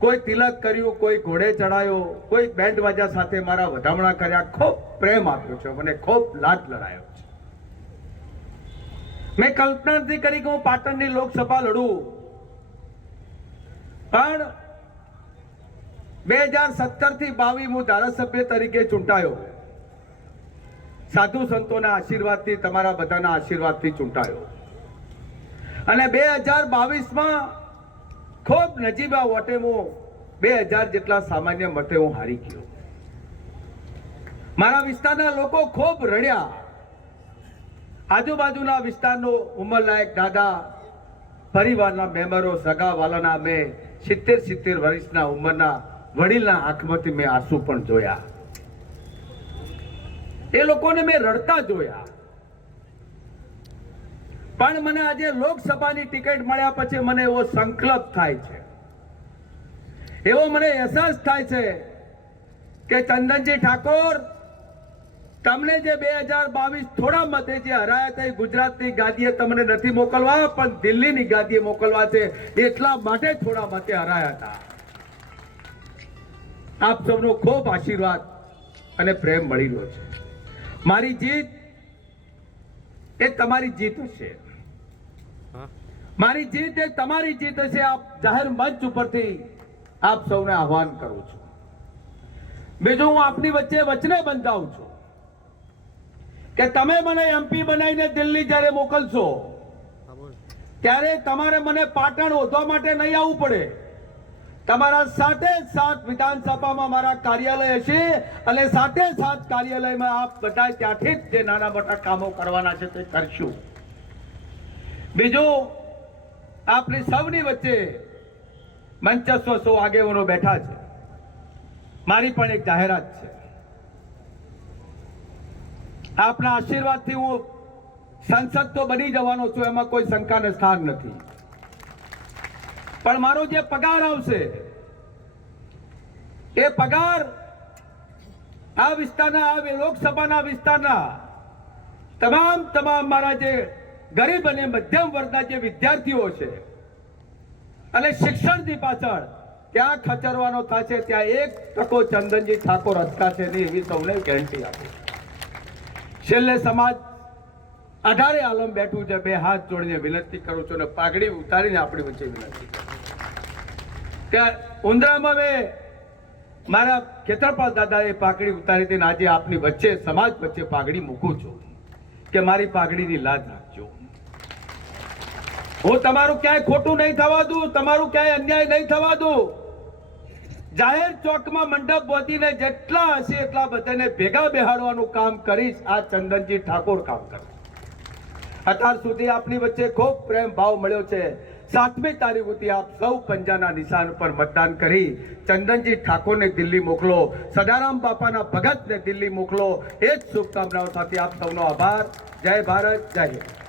કોઈ તિલક કર્યું, કોઈ ઘોડે ચડાયો, કોઈ બેન્ડ વાજા સાથે મારા વધામણા કર્યા, ખૂબ પ્રેમ આપ્યો છે મને, ખૂબ લાડ લડાયો છે. મેં કલ્પના નથી કરી કે હું પાટણની લોકસભા લડું, પણ 2017 થી 22 હું ધારાસભ્ય તરીકે ચૂંટાયો. સાધુ સંતોના આશીર્વાદથી, તમારા બધાના આશીર્વાદથી ચૂંટાયો. અને 2022માં ખૂબ નજીબા વોટે હું 2000 જેટલા સામાન્ય મતે હું હારી ગયો. મારા વિસ્તારના લોકો ખૂબ રડ્યા. આજુબાજુના વિસ્તારનો ઉંમરલાયક દાદા, પરિવારના મેમ્બરો, સગાવાલાના મેં 70 વર્ષના ઉંમરના વડીલના આંખમાંથી મેં આંસુ પણ જોયા. એ લોકોને મેં રડતા જોયા. પણ મને આજે લોકસભાની ટિકિટ મળ્યા પછી મને એવો સંકલ્પ થાય છે, એવો મને અહેસાસ થાય છે કે ચંદનજી ઠાકોર, તમને જે 2022 થોડા મતે જે હરાયા હતા, ગુજરાતની ગાદીએ તમને નથી મોકલવા, પણ દિલ્હીની ગાદીએ મોકલવા છે. એટલા માટે થોડા મતે હરાયા હતા. આપ સૌનો ખૂબ આશીર્વાદ અને પ્રેમ મળી રહ્યો છે. મારી જીત એ તમારી જીત હશે, મારી જીત એ તમારી જીત હશે. આપ જાહેર મંચ ઉપરથી આપ સૌને આહવાન કરું છું. બીજું, હું આપની વચ્ચે વચને બંધાવું છું કે તમે મને એમપી બનાવીને દિલ્હી જ્યારે મોકલશો ત્યારે તમારે મને પાટણ ઓધવા માટે નહીં આવવું પડે. તમારા સાથે સાથ વિધાનસભામાં મારા કાર્યાલય હશે અને સાથે સાથ કાર્યાલયમાં આપ બધા ત્યાંથી જ જે નાના મોટા કામો કરવાના છે તે કરશું. બીજું, આપની સૌની વચ્ચે મંચસ્વ 100 આગેવાનો બેઠા છે. મારી પણ એક જાહેરાત છે. આપના આશીર્વાદથી હું સંસદ તો બની જવાનો છું, એમાં કોઈ શંકાને સ્થાન નથી. પણ મારો જે પગાર આવશે એ પગાર આ વિસ્તારના, આ લોકસભાના વિસ્તારના તમામ મારા જે ગરીબ અને મધ્યમ વર્ગના જે વિદ્યાર્થીઓ છે અને શિક્ષણની પાછળ ત્યાં ખર્ચવાનો થશે, ત્યાં 1% ચંદનજી ઠાકોર અટકાશે નહીં એવી સૌને ગેરંટી આપી. છેલ્લે સમાજ 18 આલમ બેઠું છે. 2 હાથ જોડીને વિનંતી કરું છું અને પાઘડી ઉતારીને આપણી વચ્ચે વિનંતી કરું કે ઉંદરામાં મેં મારા ખેતરપાલ દાદાએ પાઘડી ઉતારી હતી. આજે આપની વચ્ચે, સમાજ વચ્ચે પાઘડી મૂકું છું કે મારી પાઘડીની લાજ રાખજો. હું તમારું ક્યાંય ખોટું નહીં થવા દઉં, તમારું ક્યાંય અન્યાય નહીં થવા દઉં. જાહેર ચોકમાં મંડપ બોધીને જેટલા હશે એટલા બધાને ભેગા બેહાડવાનું કામ કરીશ. આ ચંદનજી ઠાકોર કામ કરે. અત્યાર સુધી આપની વચ્ચે ખૂબ પ્રેમ ભાવ મળ્યો છે. 7મી તારીખથી આપ સૌ પંજાના નિશાન પર મતદાન કરી ચંદનજી ઠાકોરને દિલ્હી મોકલો, સદારામ બાપાના ભગતને દિલ્હી મોકલો. એ જ શુભકામનાઓ સાથે આપ સૌનો આભાર. જય ભારત, જય હિન્દ.